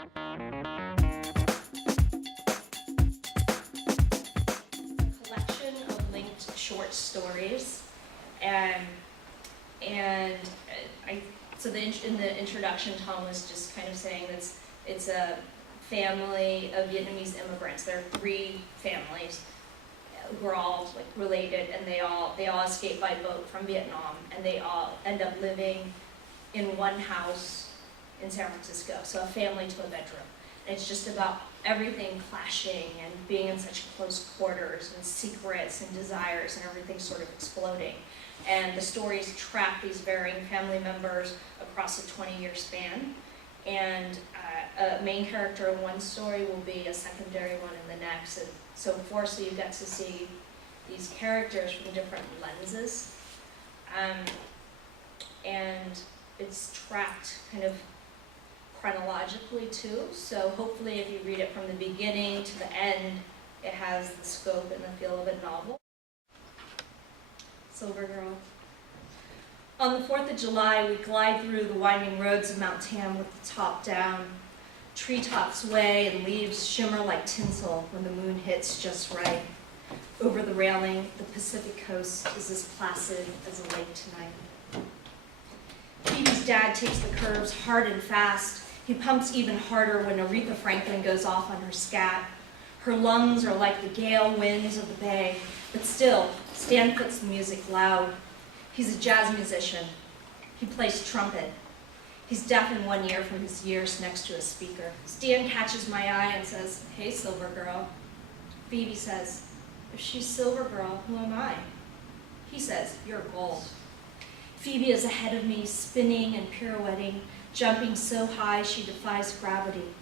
Collection of linked short stories, and so in the introduction, Tom was just kind of saying that it's a family of Vietnamese immigrants. There are 3 families who are all like related, and they all escaped by boat from Vietnam, and they all end up living in one house in San Francisco. So a family to a bedroom. And it's just about everything clashing and being in such close quarters, and secrets and desires and everything sort of exploding. And the stories track these varying family members across a 20-year span. And a main character in one story will be a secondary one in the next. And so forcefully you get to see these characters from different lenses. And it's tracked kind of chronologically too. So hopefully if you read it from the beginning to the end, it has the scope and the feel of a novel. Silver Girl. On the 4th of July, we glide through the winding roads of Mount Tam with the top down. Treetops sway and leaves shimmer like tinsel when the moon hits just right. Over the railing, the Pacific coast is as placid as a lake tonight. Phoebe's dad takes the curves hard and fast. He pumps even harder when Aretha Franklin goes off on her scat. Her lungs are like the gale winds of the bay, but still, Stan puts the music loud. He's a jazz musician. He plays trumpet. He's deaf in one ear from his years next to a speaker. Stan catches my eye and says, "Hey, Silver Girl." Phoebe says, "If she's Silver Girl, who am I?" He says, "You're gold." Phoebe is ahead of me, spinning and pirouetting, jumping so high she defies gravity.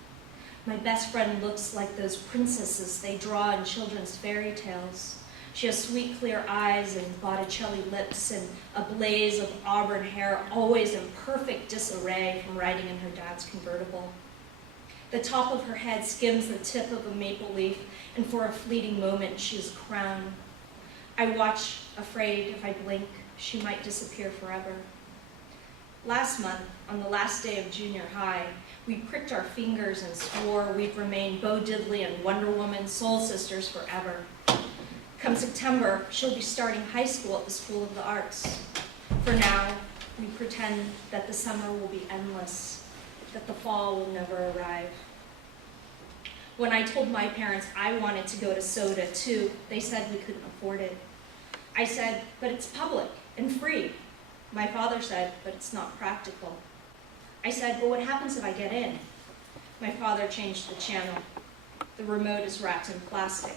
My best friend looks like those princesses they draw in children's fairy tales. She has sweet, clear eyes and Botticelli lips and a blaze of auburn hair, always in perfect disarray from riding in her dad's convertible. The top of her head skims the tip of a maple leaf, and for a fleeting moment she is crowned. I watch, afraid if I blink, she might disappear forever. Last month, on the last day of junior high, we pricked our fingers and swore we'd remain Bo Diddley and Wonder Woman soul sisters forever. Come September, she'll be starting high school at the School of the Arts. For now, we pretend that the summer will be endless, that the fall will never arrive. When I told my parents I wanted to go to SOTA too, they said we couldn't afford it. I said, "But it's public and free." My father said, "But it's not practical." I said, "But what happens if I get in?" My father changed the channel. The remote is wrapped in plastic.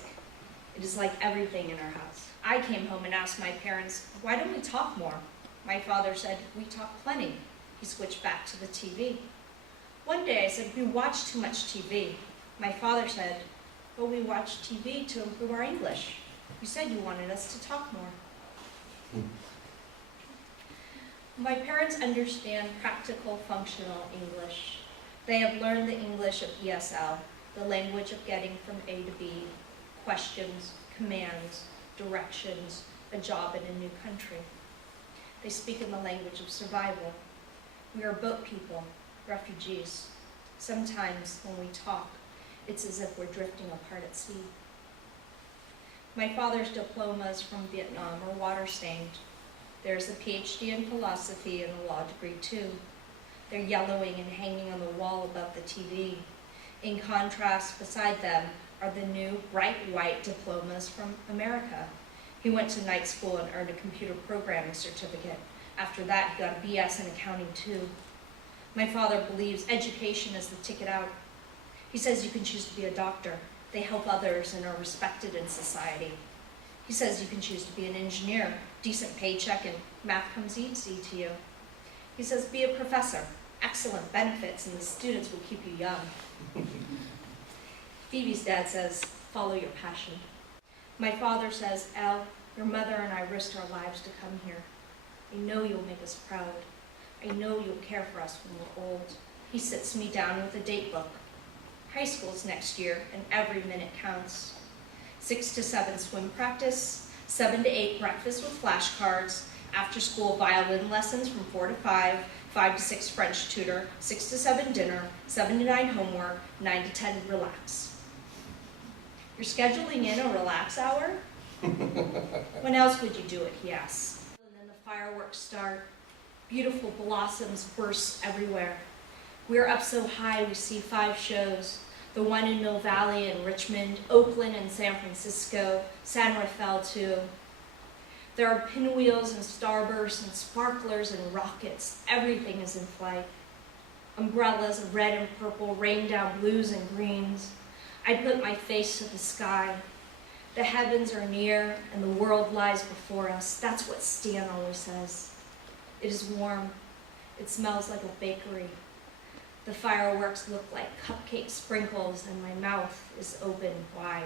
It is like everything in our house. I came home and asked my parents, "Why don't we talk more?" My father said, "We talk plenty." He switched back to the TV. One day I said, "We watch too much TV." My father said, "Well, we watch TV to improve our English. You said you wanted us to talk more." My parents understand practical, functional English. They have learned the English of ESL, the language of getting from A to B, questions, commands, directions, a job in a new country. They speak in the language of survival. We are boat people, refugees. Sometimes when we talk, it's as if we're drifting apart at sea. My father's diplomas from Vietnam are water-stained. There's a PhD in philosophy and a law degree too. They're yellowing and hanging on the wall above the TV. In contrast, beside them are the new bright white diplomas from America. He went to night school and earned a computer programming certificate. After that, he got a BS in accounting too. My father believes education is the ticket out. He says you can choose to be a doctor. They help others and are respected in society. He says you can choose to be an engineer, decent paycheck, and math comes easy to you. He says be a professor, excellent benefits, and the students will keep you young. Phoebe's dad says, follow your passion. My father says, Elle, your mother and I risked our lives to come here. I know you'll make us proud. I know you'll care for us when we're old. He sits me down with a date book. High school's next year, and every minute counts. 6 to 7 swim practice, 7 to 8 breakfast with flashcards, after school violin lessons from 4 to 5, 5 to 6 French tutor, 6 to 7 dinner, 7 to 9 homework, 9 to 10 relax. You're scheduling in a relax hour? When else would you do it, he asks. And then the fireworks start. Beautiful blossoms burst everywhere. We're up so high we see 5 shows. The one in Mill Valley and Richmond, Oakland and San Francisco, San Rafael too. There are pinwheels and starbursts and sparklers and rockets. Everything is in flight. Umbrellas of red and purple rain down blues and greens. I put my face to the sky. The heavens are near and the world lies before us. That's what Stan always says. It is warm. It smells like a bakery. The fireworks look like cupcake sprinkles and my mouth is open wide.